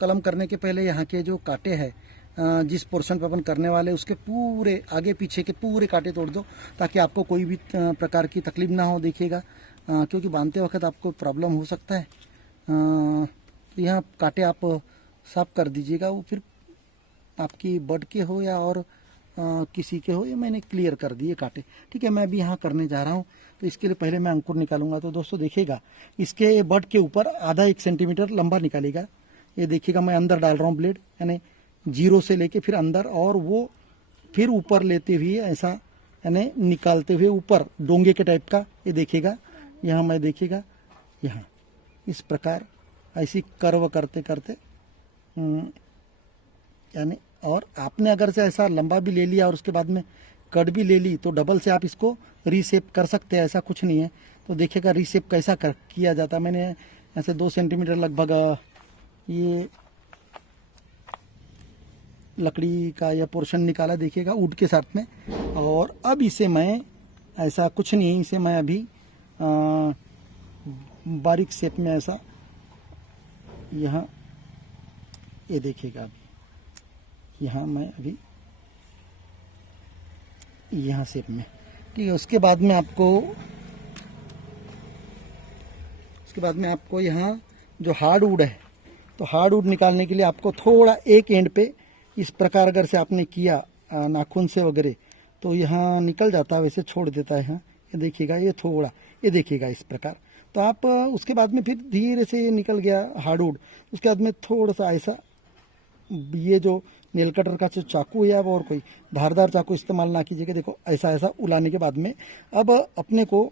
कलम करने के पहले यहाँ के जो कांटे हैं जिस पोर्शन पे अपन करने वाले उसके पूरे आगे पीछे के पूरे कांटे तोड़ दो, ताकि आपको कोई भी प्रकार की तकलीफ ना हो। देखिएगा क्योंकि बांधते वक्त आपको प्रॉब्लम हो सकता है। तो यहाँ कांटे आप साफ कर दीजिएगा, वो फिर आपकी बर्ड के हो या और किसी के हो, ये मैंने क्लियर कर दिए कांटे। ठीक है, मैं अभी यहाँ करने जा रहा हूँ। तो इसके लिए पहले मैं अंकुर निकालूंगा। तो दोस्तों देखिएगा, इसके बर्ड के ऊपर आधा 1 सेंटीमीटर लंबा निकालेगा। ये देखिएगा, मैं अंदर डाल रहा हूँ ब्लेड, यानी 0 से लेके फिर अंदर, और वो फिर ऊपर लेते हुए ऐसा यानी निकालते हुए ऊपर डोंगे के टाइप का। ये देखिएगा, यहाँ मैं देखिएगा यहाँ इस प्रकार ऐसी कर्व करते करते यानी, और आपने अगर से ऐसा लंबा भी ले लिया और उसके बाद में कट भी ले ली तो डबल से आप इसको रीसेप कर सकते हैं, ऐसा कुछ नहीं है। तो देखिएगा रीसेप कैसा किया जाता है। मैंने ऐसे 2 सेंटीमीटर लगभग ये लकड़ी का यह पोर्शन निकाला, देखिएगा वुड के साथ में। और अब इसे मैं ऐसा कुछ नहीं, इसे मैं अभी बारीक शेप में ऐसा यहाँ, ये देखिएगा अभी यहाँ मैं अभी यहाँ शेप में, ठीक है। उसके बाद में आपको यहाँ जो हार्ड वुड है, तो हार्ड वुड निकालने के लिए आपको थोड़ा एक एंड पे इस प्रकार अगर से आपने किया नाखून से वगैरह, तो यहाँ निकल जाता है, वैसे छोड़ देता है। यहाँ ये देखिएगा, ये थोड़ा, ये देखिएगा इस प्रकार। तो आप उसके बाद में फिर धीरे से ये निकल गया हार्डवुड। उसके बाद में थोड़ा सा ऐसा, ये जो नेल कटर का जो चाकू है, और कोई धारदार चाकू इस्तेमाल ना कीजिएगा। देखो ऐसा ऐसा उलाने के बाद में अब अपने को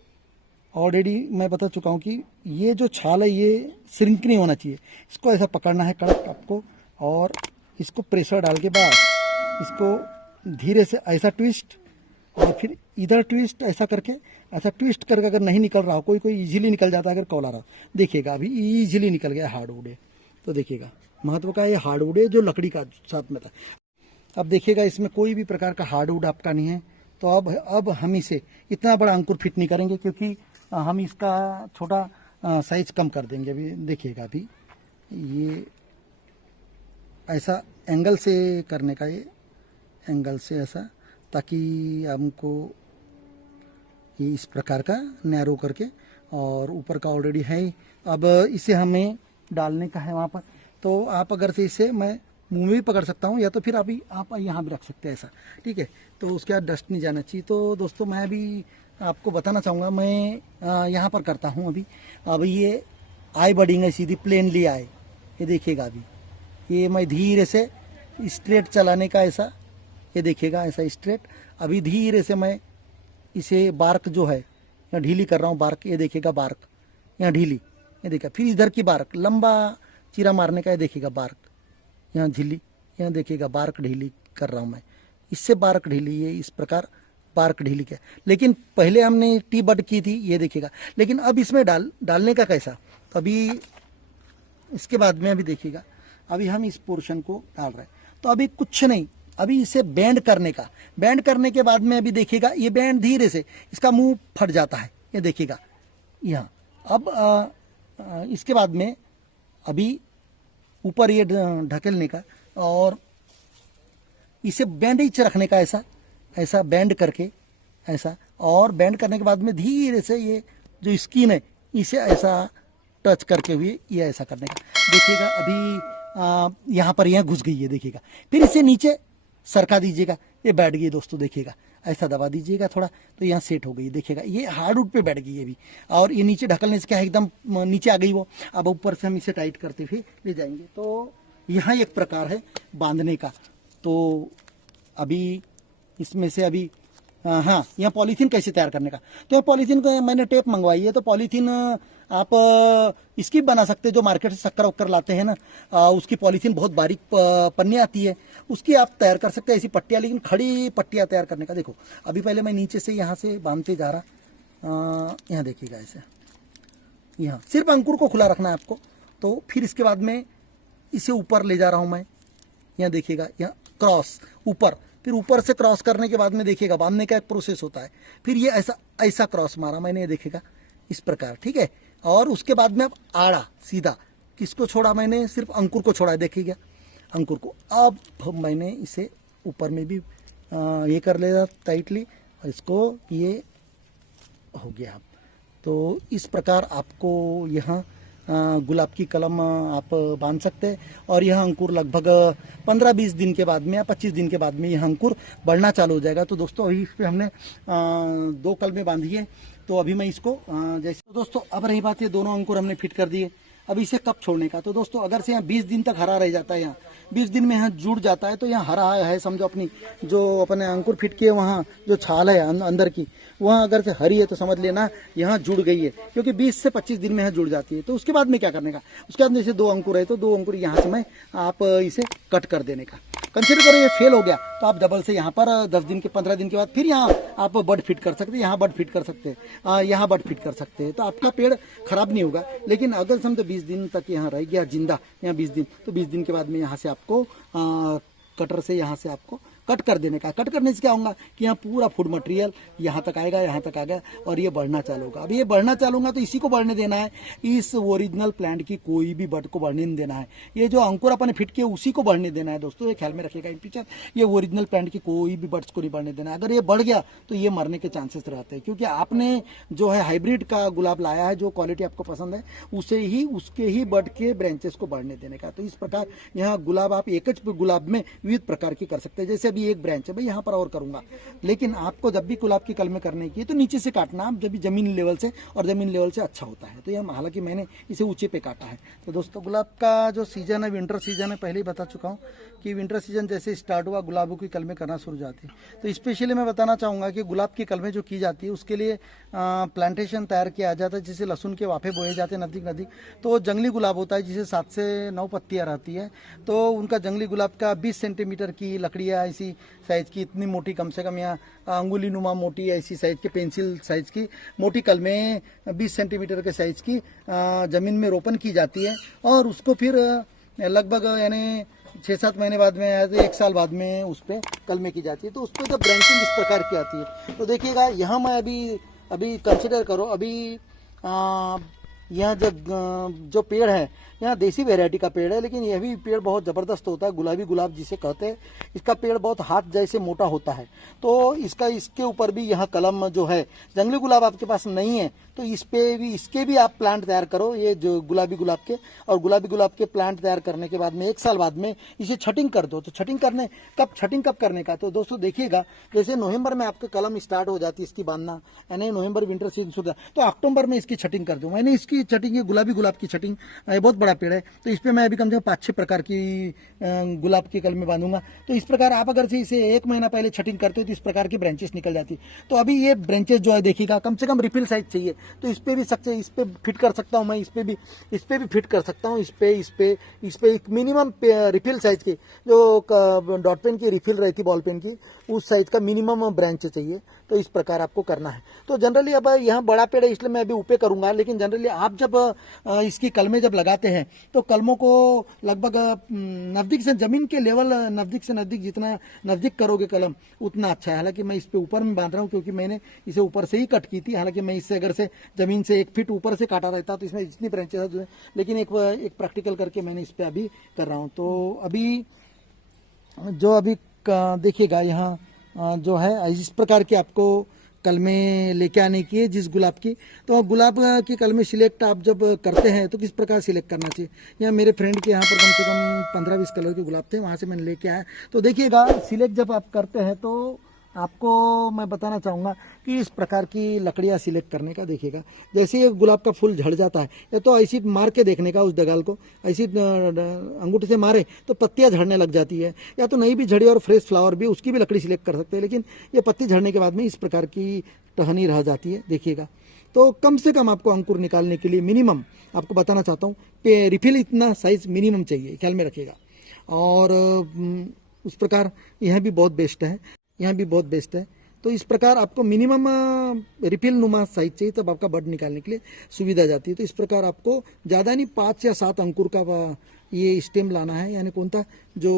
ऑलरेडी मैं बता चुका हूँ कि ये जो छाल है ये श्रिंक नहीं होना चाहिए। इसको ऐसा पकड़ना है कड़क आपको, और इसको प्रेशर डाल के बाद इसको धीरे से ऐसा ट्विस्ट, और फिर इधर ट्विस्ट, ऐसा करके ऐसा ट्विस्ट करके अगर नहीं निकल रहा हो, कोई इजीली निकल जाता है अगर कौला रहा, देखिएगा अभी इजीली निकल गया हार्डवुड है। तो देखिएगा महत्व का ये हार्डवुड है जो लकड़ी का साथ में था। अब देखिएगा इसमें कोई भी प्रकार का हार्डवुड आपका नहीं है। तो अब हम इसे इतना बड़ा अंकुर फिट नहीं करेंगे, क्योंकि हम इसका छोटा साइज कम कर देंगे। अभी देखिएगा, अभी ये ऐसा एंगल से करने का, ये एंगल से ऐसा, ताकि हमको ये इस प्रकार का नैरो करके, और ऊपर का ऑलरेडी है। अब इसे हमें डालने का है वहाँ पर। तो आप अगर से इसे मैं मुंह में भी पकड़ सकता हूँ, या तो फिर अभी आप यहाँ भी रख सकते हैं ऐसा, ठीक है। तो उसके बाद डस्ट नहीं जाना चाहिए। तो दोस्तों मैं अभी आपको बताना चाहूँगा, मैं यहाँ पर करता हूँ अभी ये आई बडिंग है, सीधी प्लेनली आए, ये देखिएगा। अभी ये मैं धीरे से स्ट्रेट चलाने का, ऐसा ये देखिएगा, ऐसा स्ट्रेट। अभी धीरे से मैं इसे बार्क जो है यहाँ ढीली कर रहा हूँ, बार्क, ये देखिएगा बार्क यहाँ ढीली, ये देखिएगा। फिर इधर की बार्क लंबा चीरा मारने का, ये देखिएगा बार्क यहाँ ढीली, यहाँ देखिएगा बार्क ढीली कर रहा हूँ मैं, इससे बार्क ढीली, ये इस प्रकार बार्क ढीली किया। लेकिन पहले हमने टी बड की थी, ये देखिएगा। लेकिन अब इसमें डालने का कैसा, तो अभी इसके बाद में अभी देखिएगा, अभी हम इस पोर्शन को डाल रहे हैं। तो अभी कुछ नहीं, अभी इसे बैंड करने का, बैंड करने के बाद में अभी देखिएगा ये बैंड धीरे से इसका मुंह फट जाता है, ये देखिएगा यहाँ। अब इसके बाद में अभी ऊपर ये ढकेलने का, और इसे बैंडेज रखने का, ऐसा ऐसा बैंड करके ऐसा, और बैंड करने के बाद में धीरे से ये जो स्किन है इसे ऐसा टच करके हुए ये ऐसा करने का। देखिएगा अभी यहाँ पर यह घुस गई है, देखिएगा। फिर इसे नीचे सरका दीजिएगा, ये बैठ गई दोस्तों, देखिएगा। ऐसा दबा दीजिएगा थोड़ा, तो यहाँ सेट हो गई, देखिएगा। ये हार्डवुड पे बैठ गई है अभी, और ये नीचे ढकलने से क्या है, एकदम नीचे आ गई वो। अब ऊपर से हम इसे टाइट करते हुए ले जाएंगे। तो यहाँ एक प्रकार है बांधने का। तो अभी इसमें से अभी हाँ, यहाँ पॉलीथीन कैसे तैयार करने का। तो पॉलीथीन को मैंने टेप मंगवाई है। तो पॉलीथीन आप इसकी बना सकते हैं, जो मार्केट से शक्कर वक्कर लाते हैं ना, उसकी पॉलीथीन बहुत बारीक पन्नी आती है, उसकी आप तैयार कर सकते हैं ऐसी पट्टियाँ। लेकिन खड़ी पट्टियाँ तैयार करने का, देखो अभी पहले मैं नीचे से यहाँ से बांधते जा रहा, यहाँ देखिएगा ऐसे, यहाँ सिर्फ अंकुर को खुला रखना है आपको। तो फिर इसके बाद में इसे ऊपर ले जा रहा हूँ मैं, यहाँ देखिएगा, यहाँ क्रॉस ऊपर, फिर ऊपर से क्रॉस करने के बाद में देखिएगा बांधने का एक प्रोसेस होता है। फिर ये ऐसा ऐसा क्रॉस मारा मैंने, ये देखिएगा इस प्रकार, ठीक है। और उसके बाद में अब आड़ा सीधा किसको छोड़ा मैंने, सिर्फ अंकुर को छोड़ा है, देखिएगा अंकुर को। अब मैंने इसे ऊपर में भी ये कर लिया टाइटली, और इसको ये हो गया। तो इस प्रकार आपको यहाँ गुलाब की कलम आप बांध सकते हैं, और यह अंकुर लगभग 15-20 दिन के बाद में या 25 दिन के बाद में यह अंकुर बढ़ना चालू हो जाएगा। तो दोस्तों अभी इस पे हमने 2 कलमें बांधी है, तो अभी मैं इसको जैसे, तो दोस्तों अब रही बात, ये दोनों अंकुर हमने फिट कर दिए। अब इसे कब छोड़ने का, तो दोस्तों अगर से यहाँ 20 दिन तक हरा रह जाता है, यहाँ 20 दिन में यहाँ जुड़ जाता है, तो यहाँ हरा है समझो, अपनी जो अपने अंकुर फिट किए वहाँ जो छाल है अंदर की, वहाँ अगर से हरी है तो समझ लेना यहाँ जुड़ गई है, क्योंकि 20 से 25 दिन में यहाँ जुड़ जाती है। तो उसके बाद में क्या करने का, उसके बाद में जैसे 2 अंकुर है तो 2 अंकुर यहाँ से मैं आप इसे कट कर देने का। कंसिडर करो ये फेल हो गया तो आप डबल से यहाँ पर 10 दिन के 15 दिन के बाद फिर यहाँ आप बड फिट कर सकते हैं, यहाँ बड फिट कर सकते हैं, यहाँ बड फिट कर सकते हैं, तो आपका पेड़ खराब नहीं होगा। लेकिन अगर समझो 20 दिन तक यहाँ रह गया जिंदा, यहाँ 20 दिन, तो 20 दिन के बाद में यहाँ से आपको कटर से यहाँ से आपको कट कर देने का। कट करने से क्या होगा कि यहाँ पूरा फूड मटेरियल यहाँ तक आएगा, यहाँ तक आ गया, और ये बढ़ना चालू होगा। अब ये बढ़ना चालू होगा तो इसी को बढ़ने देना है, इस ओरिजिनल प्लांट की कोई भी बड को बढ़ने नहीं देना है। ये जो अंकुर अपन ने फिट किया उसी को बढ़ने देना है दोस्तों, ये ख्याल में रखिएगा इन फ्यूचर, ये ओरिजिनल प्लांट की कोई भी बड्स को नहीं बढ़ने देना है। अगर ये बढ़ गया तो ये मरने के चांसेस रहते हैं, क्योंकि आपने जो है हाइब्रिड का गुलाब लाया है, जो क्वालिटी आपको पसंद है उसे ही, उसके ही बड के ब्रांचेस को बढ़ने देने का। तो इस प्रकार यहाँ गुलाब आप एक गुलाब में विविध प्रकार की कर सकते हैं। जैसे अभी एक ब्रांच है भाई, यहाँ पर और करूंगा, लेकिन आपको जब भी गुलाब की कलमें करने की तो नीचे से काटना, जब भी जमीन लेवल से, और जमीन लेवल से अच्छा होता है। तो यह हालांकि मैंने इसे ऊंचे पे काटा है। तो दोस्तों गुलाब का जो सीजन है विंटर सीजन है, पहले ही बता चुका हूँ कि विंटर सीजन जैसे स्टार्ट हुआ गुलाबों की कलमें करना शुरू जाती है। तो स्पेशली मैं बताना चाहूँगा कि गुलाब की कलमें जो की जाती है उसके लिए प्लांटेशन तैयार किया जाता है, जिसे लहसुन के वाफे बोए जाते हैं नज़दीक नज़दीक। तो जंगली गुलाब होता है जिसे 7 से 9 पत्तियाँ रहती है, तो उनका जंगली गुलाब का 20 सेंटीमीटर की लकड़ियाँ ऐसी साइज की, इतनी मोटी, कम से कम यहाँ अंगुली नुमा मोटी ऐसी साइज के, पेंसिल साइज की मोटी कलमें 20 सेंटीमीटर के साइज की जमीन में रोपण की जाती है, और उसको फिर लगभग यानी 6-7 महीने बाद में, 1 साल बाद में उस पर कलमें की जाती है। तो उस पर जब ब्रांचिंग इस प्रकार की आती है, तो देखिएगा यहाँ मैं अभी कंसिडर करो, अभी यहाँ जो पेड़ है, यहाँ देसी वैरायटी का पेड़ है, लेकिन यह भी पेड़ बहुत ज़बरदस्त होता है, गुलाबी गुलाब जिसे कहते हैं। इसका पेड़ बहुत हाथ जैसे मोटा होता है, तो इसके ऊपर भी यहाँ कलम जो है, जंगली गुलाब आपके पास नहीं है तो इसके भी आप प्लांट तैयार करो, ये जो गुलाबी गुलाब के, और गुलाबी गुलाब के प्लांट तैयार करने के बाद में 1 साल बाद में इसे छटिंग कर दो। तो छटिंग कब करने का, तो दोस्तों देखिएगा जैसे नवंबर में आपका कलम स्टार्ट हो जाती है इसकी बांधना, यानी नवंबर विंटर सीजन शुरू, तो अक्टूबर में इसकी छटिंग कर दो। मैंने इसकी छटिंग, गुलाबी गुलाब की छटिंग, बहुत बड़ा पेड़ है, तो इस पर मैं अभी कम से कम 5-6 प्रकार की गुलाब की कलमें बांधूंगा। तो इस प्रकार आप अगर से इसे 1 महीना पहले छटिंग करते हो तो इस प्रकार की ब्रांचेस निकल जाती। तो अभी ये ब्रांचेस जो है देखिएगा, कम से कम रिफिल साइज चाहिए, तो इस पे भी इस पे फिट कर सकता हूँ मैं, इस पे भी फिट कर सकता हूँ, इस पे एक मिनिमम रिफिल साइज की, जो डॉट पेन की रिफिल रहती बॉल पेन की, उस साइज का मिनिमम ब्रांच चाहिए। तो इस प्रकार आपको करना है। तो जनरली अब यहाँ बड़ा पेड़ है इसलिए मैं अभी ऊपर करूंगा, लेकिन जनरली आप जब इसकी कलमें जब लगाते हैं तो कलमों को लगभग नज़दीक से जमीन के लेवल, नज़दीक से नज़दीक, जितना नज़दीक करोगे कलम उतना अच्छा है। हालांकि मैं इस पे ऊपर में बांध रहा हूँ क्योंकि मैंने इसे ऊपर से ही कट की थी, हालांकि मैं इससे अगर से जमीन से 1 फीट ऊपर से काटा रहता तो इसमें जितनी ब्रांचेस है, लेकिन एक प्रैक्टिकल करके मैंने इस पे अभी कर रहा हूँ। तो अभी देखिएगा यहाँ जो है इस प्रकार की आपको कलमें लेके आने की है जिस गुलाब की। तो गुलाब की कलमें सिलेक्ट आप जब करते हैं तो किस प्रकार सिलेक्ट करना चाहिए, या मेरे फ्रेंड के यहाँ पर कम से कम 15-20 कलर के गुलाब थे, वहाँ से मैंने लेके आया। तो देखिएगा सिलेक्ट जब आप करते हैं तो आपको मैं बताना चाहूँगा कि इस प्रकार की लकड़ियाँ सिलेक्ट करने का। देखिएगा जैसे ये गुलाब का फूल झड़ जाता है, या तो ऐसी मार के देखने का, उस डगाल को ऐसी अंगूठे से मारे तो पत्तियाँ झड़ने लग जाती है, या तो नहीं भी झड़ी और फ्रेश फ्लावर भी, उसकी भी लकड़ी सिलेक्ट कर सकते हैं। लेकिन ये पत्ती झड़ने के बाद में इस प्रकार की टहनी रह जाती है। देखिएगा तो कम से कम आपको अंकुर निकालने के लिए मिनिमम आपको बताना चाहता हूँ, रिफिल इतना साइज मिनिमम चाहिए, ख्याल में रखिएगा। और उस प्रकार यह भी बहुत बेस्ट है, यहाँ भी बहुत बेस्ट है। तो इस प्रकार आपको मिनिमम रिफिल नुमा साइज चाहिए, तब आपका बड निकालने के लिए सुविधा जाती है। तो इस प्रकार आपको ज़्यादा नहीं 5 या 7 अंकुर का ये स्टेम लाना है, यानी कौन सा जो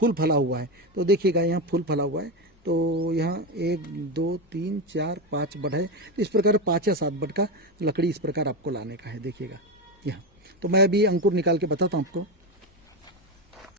फूल फला हुआ है। तो देखिएगा यहाँ फूल फला हुआ है, तो यहाँ 1 2 3 4 5 बड है। तो इस प्रकार 5 या 7 बड का लकड़ी इस प्रकार आपको लाने का है। देखिएगा यहाँ। तो मैं अभी अंकुर निकाल के बताता हूँ आपको।